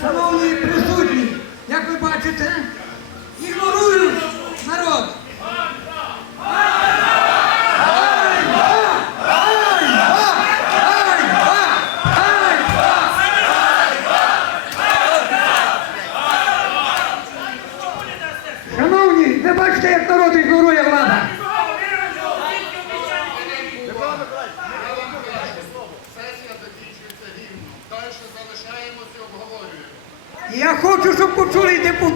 Шановні присутні, як ви бачите, ігнорують народ.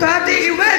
I Daddy, where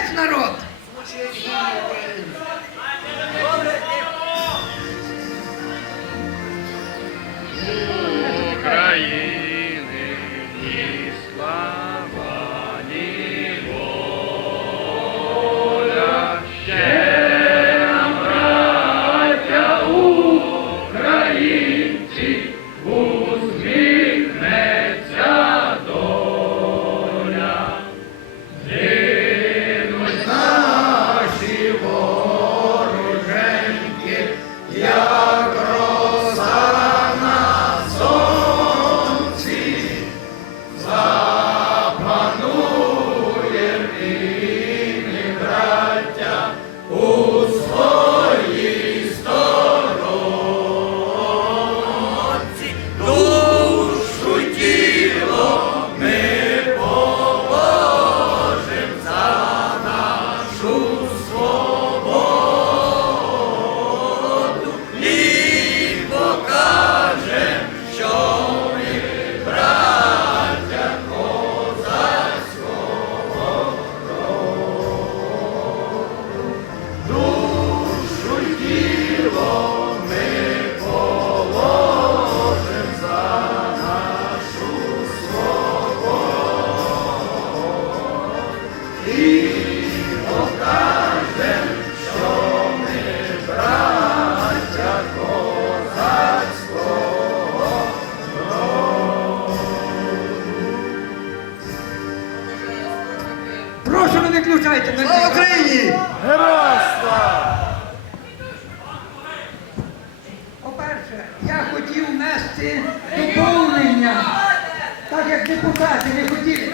як депутати не хотіли?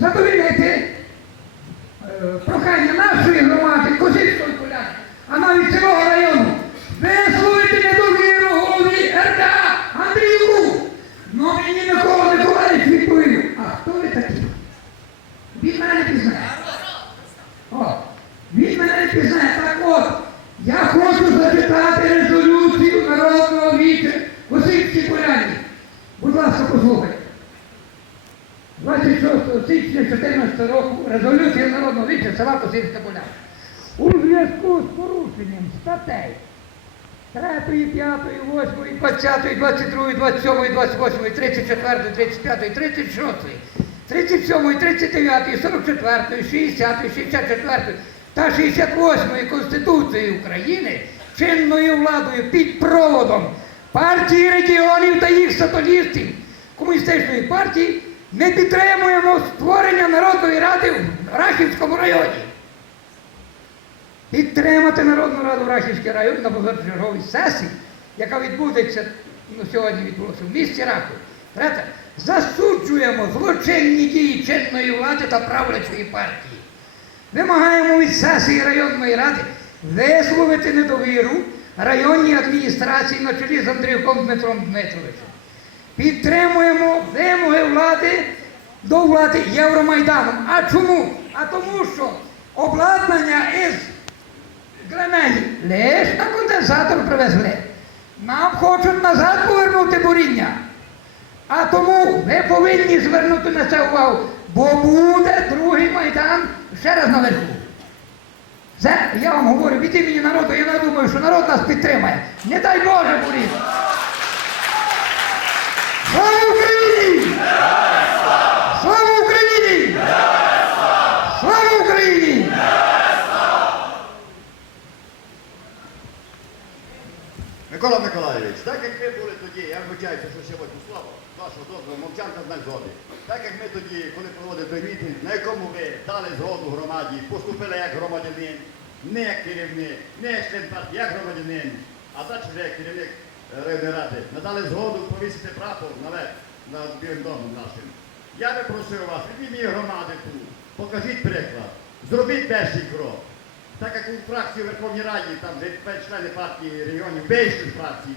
যতদিন зв'язку з порушенням? Статей. 3, 5, 8, 20, 22, 27, 28, 34, 35, 36, 37, 39, 44, 60, 64 та 68 Конституції України чинною владою під проводом партії регіонів та їх сатолістів комуністичної партії ми підтримуємо створення Народної ради в Рахівському районі підтримати Народну раду Рахівський район на позачерговій сесії, яка відбудеться ну, сьогодні відбулося в місті раку, Третє, засуджуємо злочинні дії чинної влади та правлячої партії. Вимагаємо від сесії районної ради висловити недовіру районній адміністрації на чолі з Андрійком Дмитром Дмитровичем. Підтримуємо вимоги влади до влади Євромайданом. А чому? А тому що обладнання із Гранені лише на конденсатор привезли. Нам хочуть назад повернути буріння. А тому ви повинні звернути на це увагу, бо буде другий майдан ще раз наверху. Це я вам говорю від імені народу, я не думаю, що народ нас підтримає. Не дай Боже буріння. Микола Миколайович, так як ми були тоді, я вибачаюся, що ще восьму слово, вашого дозволу, мовчанка знак згоди. Так як ми тоді, коли проводили той мітинг, на якому ви дали згоду громаді, поступили як громадянин, не як керівник, не як член партії, як громадянин, а далі вже як керівник е, районної ради, надали згоду повісити прапор наверх над білим домом нашим. Я би просив вас, від імені громади тут, покажіть приклад, зробіть перший крок. Так як у фракції Верховній Раді, там де члени партії регіонів вийшли з фракції,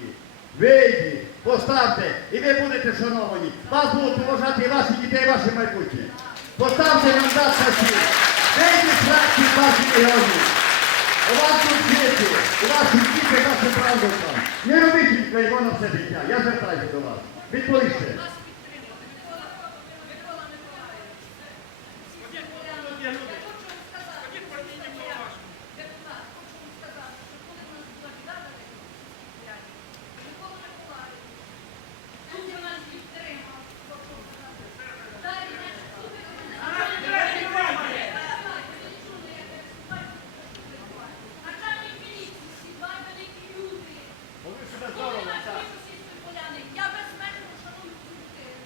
вийдіть, поставте, і ви будете вшановані. Вас будуть поважати і ваші дітей, і ваше майбутнє. Поставте мандат всі. Вийдіть фракції партії регіонів. У вас тут діти, у вас тут діти, ваше правда там. Не робіть краївона все життя. Я звертаюся до вас. Відповісти. Начальник міліції, всі два великі люди. Я безмежно шаную цю людину.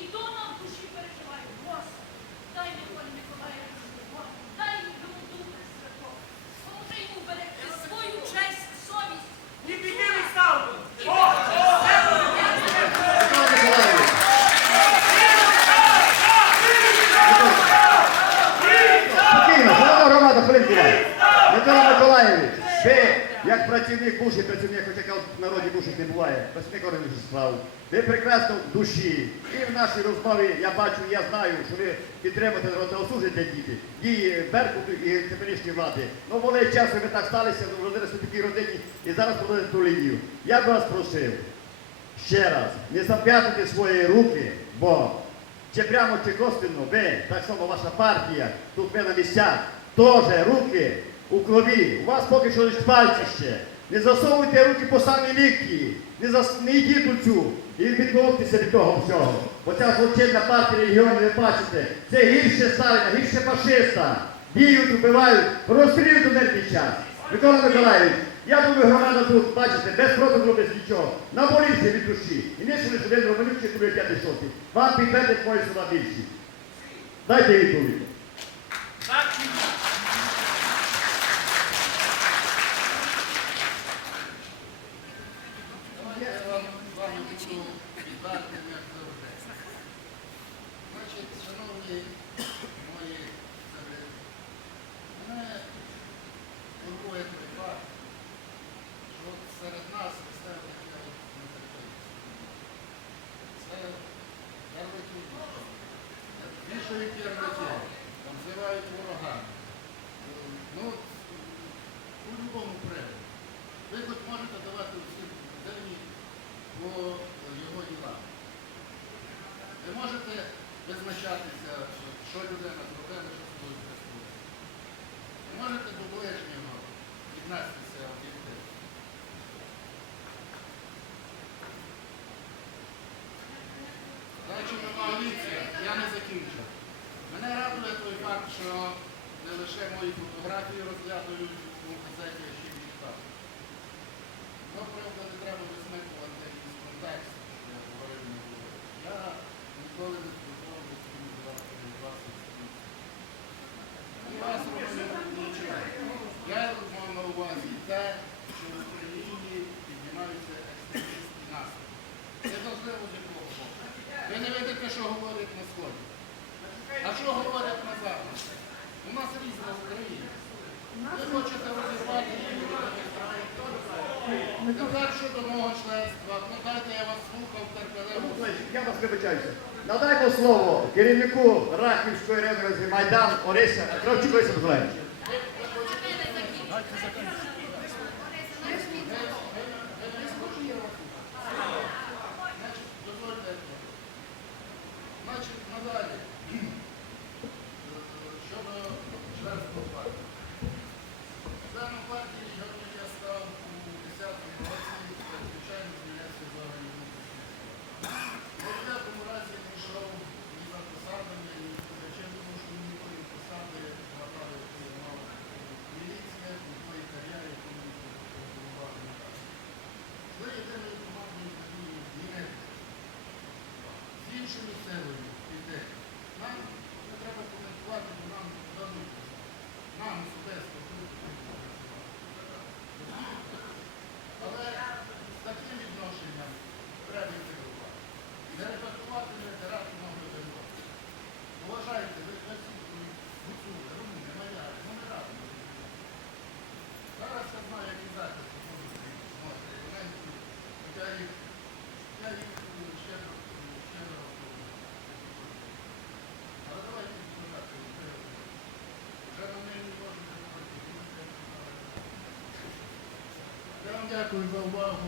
І дома в душі переживаю. Господи, дай Миколі Миколаївичу, Бог, дай йому духа святого. Поможи йому берегти свою честь, совість. Не підніми ставку! Микола Миколайович. Спокійно, шановна громада, хвилинку вас. Микола Миколаєвич, ви, як працівник буші, працівник, хоча в народі буших не буває, працівник органів справ, ви прекрасно в душі. І в нашій розмові я бачу, я знаю, що ви підтримуєте народоосудження діти, дії Беркуту і теперішньої влади. Ну, вони часу ви так сталися, родилися в такій родині і зараз проводите ту лінію. Я би вас просив, ще раз, не зап'ятати свої руки, бо чи прямо чи косвенно, ви, так само ваша партія, тут ви на місцях, теж руки у крові. У вас поки що ще. Не засовуйте руки по самі лікті, не, зас... не йдіть у цю і відмовтеся від того всього. Бо ця злочинна партія регіону, ви бачите, це гірше Сталіна, гірше фашиста. Діють, убивають, розстрілюють у мирний час. Микола Миколаївич, я думаю, громада тут, бачите, без продажу, без нічого. На Наболівся від душі. І не що лише один романів, чи коли п'ятий шостий. Вам підтвердять мої слова більші. Дайте відповідь. Так чи ні? Давайте я вам з вами буду відвертим, як завжди. те, що говорять на Сході. А що говорять на Заході? У нас різна Україна. Ви хочете розірвати її не Тепер ну, щодо мого членства, ну дайте я вас слухав, терпеливо. Я вас вибачаюся. Надайте слово керівнику Рахівської районної Майдан Орися Кравчуку Олеся Миколаївичу. Членства в партії. Членом партії я я став у 10-му році, як звичайно, змінявся взагалі. У 9-му разі не йшов ні за посадами, ні чим, тому що мені тої посади хватали, які я мав в міліція, ні тої кар'єри, яку мені пропонували на Ми єдиною командою надії змінити з іншою силою піти. Нам не треба коментувати, бо нам дадуть. Нам особисто тут Але з таким відношенням треба йти до влади. Не репетувати, не витирати ноги один одного. Поважайте, ви ви всі гуцули, румуни, маяри, ну не радимо. Зараз я знаю, які захисти можуть бути. Я їх, я їх е, ще раз, ще раз розповім. Але давайте відповідати. Вже на неї не можна говорити. Я вам дякую за увагу.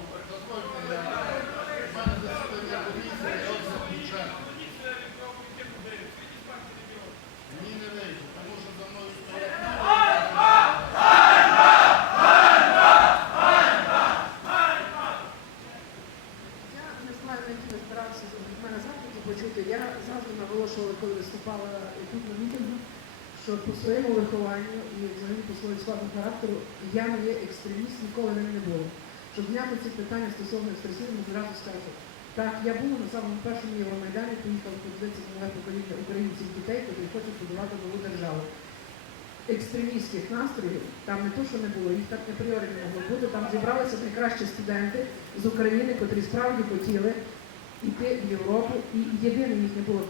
Не вийду, тому що за мною. Я збирався від мене запити почути. Я завжди наголошувала, коли виступала тут на мітингу, що по своєму вихованню і взагалі по своєму характеру я не є екстреміст, ніколи ним не було. Щоб зняти ці питання стосовно екстремізму, зразу скажу. Так, я була на самому першому Євромайдані, поїхала подивитися з нове покоління українців дітей, які хочуть будувати нову державу. Екстремістських настроїв там не то, що не було, їх так апріорі не могло бути. Там зібралися найкращі студенти з України, котрі справді хотіли йти в Європу. І єдине їхнє було,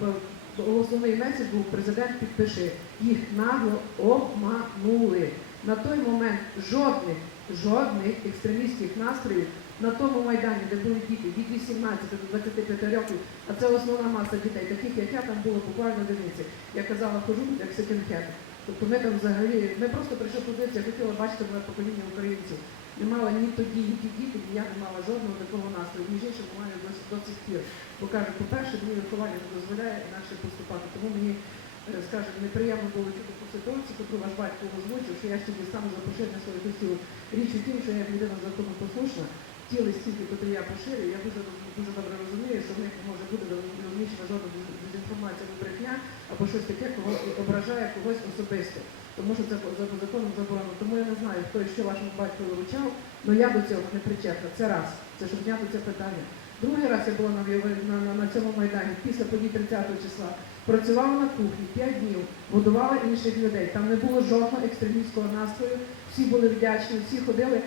основний меседж був президент підпиши. Їх нагло обманули. На той момент жодних, жодних екстремістських настроїв на тому майдані, де були діти від 18 до 25 років, а це основна маса дітей, таких як я, там було буквально одиниці. Я казала, хожу як секонд-хенд. Тобто ми там взагалі, ми просто прийшли подивитися, я хотіла бачити нове покоління українців. Не мала ні тоді, ні ті діти, я не мала жодного такого настрою. Між інше маю до, до цих пір. Бо кажу, по-перше, мені виховання не дозволяє інакше поступати. Тому мені, е, скажімо, неприємно було чути по ситуації, яку ваш батько озвучив, що я сьогодні сам за поширення своїх хотів. Річ у тім, що я людина закону послушна, ті листівки, які я поширюю, я дуже, дуже добре розумію, що в них може бути розміщена жодна дезінформація або брехня, або щось таке, кого ображає когось особисто. Тому що це за законом заборонено. Тому я не знаю, хто що вашому батьку вилучав, але я до цього не причетна. Це раз. Це щоб зняти це питання. Другий раз я була на, на, на, на цьому майдані після подій 30 числа. Працювала на кухні 5 днів, годувала інших людей. Там не було жодного екстремістського настрою. Всі були вдячні, всі ходили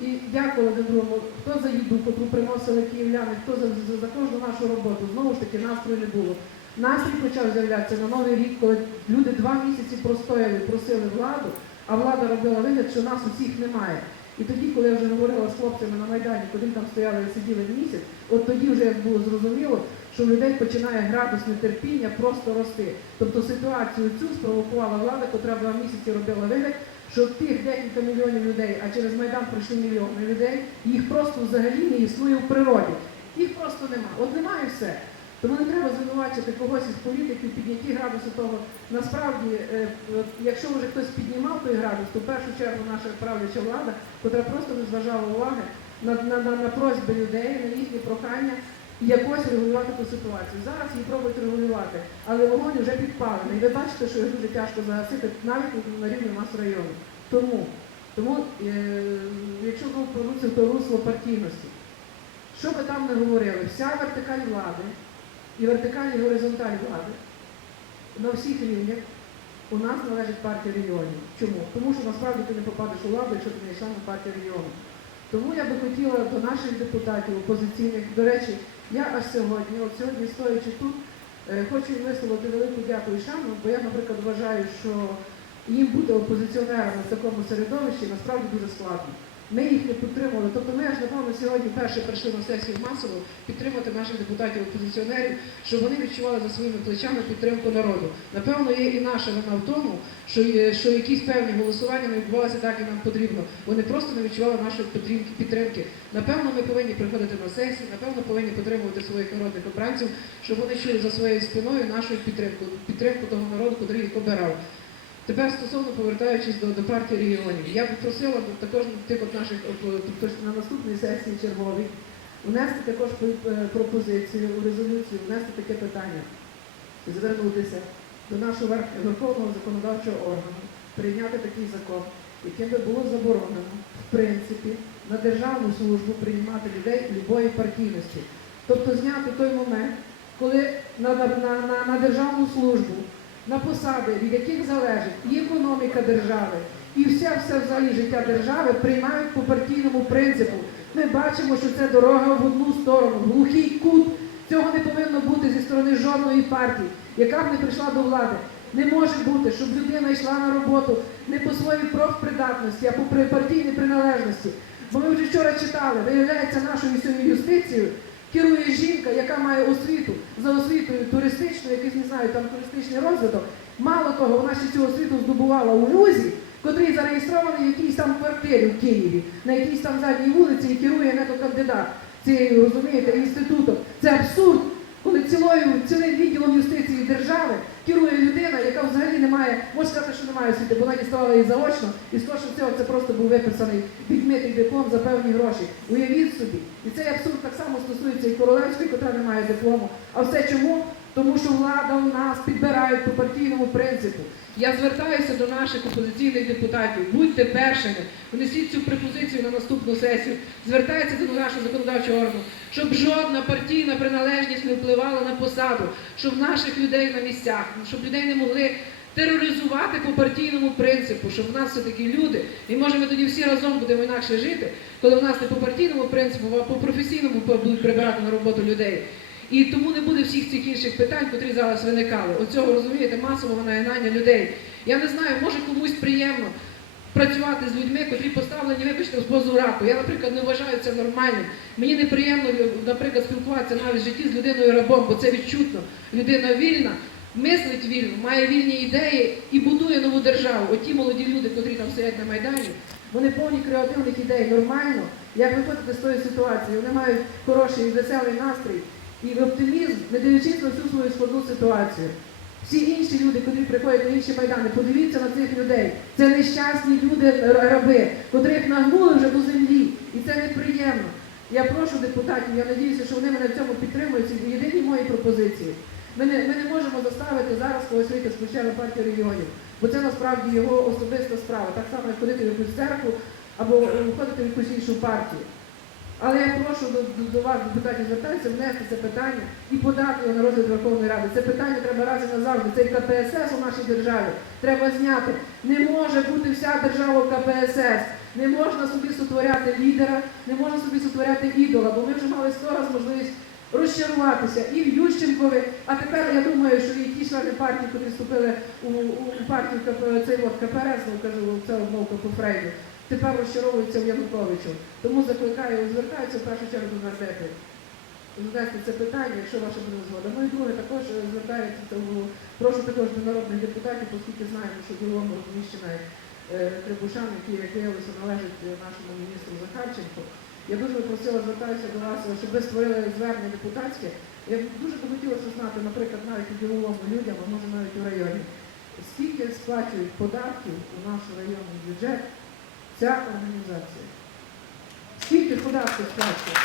і дякували другому, хто за їду, котру приносили київляни, хто за, за, за кожну нашу роботу. Знову ж таки, настрою не було. Настрій почав з'являтися на новий рік, коли люди два місяці простояли, просили владу, а влада робила вигляд, що нас усіх немає. І тоді, коли я вже говорила з хлопцями на Майдані, коли там стояли і сиділи місяць, от тоді вже як було зрозуміло, що в людей починає градус нетерпіння просто рости. Тобто ситуацію цю спровокувала влада, котра два місяці робила вигляд, що тих декілька мільйонів людей, а через Майдан пройшли мільйони людей, їх просто взагалі не існує в природі. Їх просто нема. От немає все. Тому не треба звинувачити когось із політиків, підняті градуси того. Насправді, е, якщо вже хтось піднімав той градус, то в першу чергу наша правляча влада, котра просто не зважала уваги на, на, на, на просьби людей, на їхні прохання якось регулювати ту ситуацію. Зараз її пробують регулювати, але вогонь вже підпалений. І ви бачите, що його дуже тяжко загасити навіть на рівні мас району. Тому, тому е, якщо знову повернутися в то русло партійності, що би там не говорили, вся вертикаль влади і вертикаль і горизонталь влади на всіх рівнях у нас належить партія регіонів. Чому? Тому що насправді ти не попадеш у владу, якщо ти не член партії регіону. Тому я би хотіла до наших депутатів опозиційних, до речі, я аж сьогодні, от сьогодні стоячи тут, е, хочу висловити велику дякую і шану, бо я, наприклад, вважаю, що їм бути опозиціонерами в такому середовищі насправді дуже складно. Ми їх не підтримували. Тобто ми аж напевно сьогодні перше прийшли на сесію масово підтримати наших депутатів опозиціонерів, щоб вони відчували за своїми плечами підтримку народу. Напевно, є і наша вина в тому, що, що якісь певні голосування не відбувалися так, як нам потрібно. Вони просто не відчували нашої підтримки. Напевно, ми повинні приходити на сесії, напевно, повинні підтримувати своїх народних обранців, щоб вони чули за своєю спиною нашу підтримку, підтримку того народу, який їх обирав. Тепер стосовно повертаючись до, до партії регіонів, я б просила також тих от наших оп- тобто на наступній сесії черговій внести також е, пропозицію у резолюцію, внести таке питання, звернутися до нашого верховного законодавчого органу, прийняти такий закон, яким би було заборонено, в принципі, на державну службу приймати людей любої партійності. Тобто зняти той момент, коли на, на, на, на державну службу, на посади, від яких залежить і економіка держави, і все, все взагалі життя держави приймають по партійному принципу. Ми бачимо, що це дорога в одну сторону, глухий кут. Цього не повинно бути зі сторони жодної партії, яка б не прийшла до влади. Не може бути, щоб людина йшла на роботу не по своїй профпридатності, а по партійній приналежності. Бо ми вже вчора читали, виявляється, нашою всією юстицією керує жінка, яка має освіту за освітою туристичну, якийсь не знаю, там туристичний розвиток. Мало того, вона ще цю освіту здобувала у вузі, котрий зареєстрований в якійсь там квартирі в Києві, на якійсь там задній вулиці і керує не то кандидат цією, розумієте, інститутом. Це абсурд, коли цілою, цілим відділом юстиції держави керує людина, яка взагалі можна сказати, що немає освіти, бо вона діставала її заочно, і з того, що цього це просто був виписаний відмитий диплом за певні гроші. Уявіть собі. І цей абсурд так само стосується і королевської, котра не має диплому. А все чому? Тому що влада у нас підбирають по партійному принципу. Я звертаюся до наших опозиційних депутатів. Будьте першими, внесіть цю пропозицію на наступну сесію. Звертайтеся до нашого законодавчого органу, щоб жодна партійна приналежність не впливала на посаду, щоб наших людей на місцях, щоб людей не могли тероризувати по партійному принципу, щоб в нас все-таки люди, і може ми тоді всі разом будемо інакше жити, коли в нас не по партійному принципу, а по професійному будуть прибирати на роботу людей. І тому не буде всіх цих інших питань, котрі зараз виникали. Оцього розумієте, масового наєднання людей. Я не знаю, може комусь приємно працювати з людьми, котрі поставлені, вибачте, з позу раку. Я, наприклад, не вважаю це нормальним. Мені неприємно, наприклад, спілкуватися навіть в житті з людиною рабом, бо це відчутно. Людина вільна, мислить вільно, має вільні ідеї і будує нову державу. Оті молоді люди, котрі там стоять на Майдані, вони повні креативних ідей, нормально. Як виходити з тої ситуації? Вони мають хороший і веселий настрій і оптимізм, не дивлячись на всю свою складну ситуацію. Всі інші люди, котрі приходять на інші майдани, подивіться на цих людей. Це нещасні люди, раби, котрих нагнули вже до землі. І це неприємно. Я прошу депутатів, я надіюся, що вони мене в цьому підтримують. Це єдині мої пропозиції. Ми не, ми не можемо заставити зараз когось вийти з члена партії регіонів, бо це насправді його особиста справа. Так само, як ходити в якусь церкву або е, входити в якусь іншу партію. Але я прошу до, до, до вас, депутатів, звертатися, внести це питання і подати його на розгляд Верховної Ради. Це питання треба раз і назавжди. Цей КПСС у нашій державі треба зняти. Не може бути вся держава КПСС. Не можна собі сотворяти лідера, не можна собі сотворяти ідола, бо ми вже мали сто раз можливість розчаруватися і в Ющенкові. А тепер я думаю, що і ті члени партії, які вступили у, у, партію цей от КПРС, ну кажу, це обмовка по Фрейду, тепер розчаровуються в Януковичу. Тому закликаю, звертаюся в першу чергу до нардепів. Задайте це питання, якщо ваша буде згода. Ну і друге, також звертається, прошу також до народних депутатів, оскільки знаємо, що в Білому розміщена е, Трибушан, який, як виявилося, належить нашому міністру Захарченку. Я дуже просила, звертаюся до вас, щоб ви створили звернення депутатське. Я дуже би хотілося знати, наприклад, навіть у Біловому людям, а може навіть у районі, скільки сплачують податків у наш районний бюджет ця організація. Скільки податків сплачує?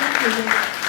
Дякую.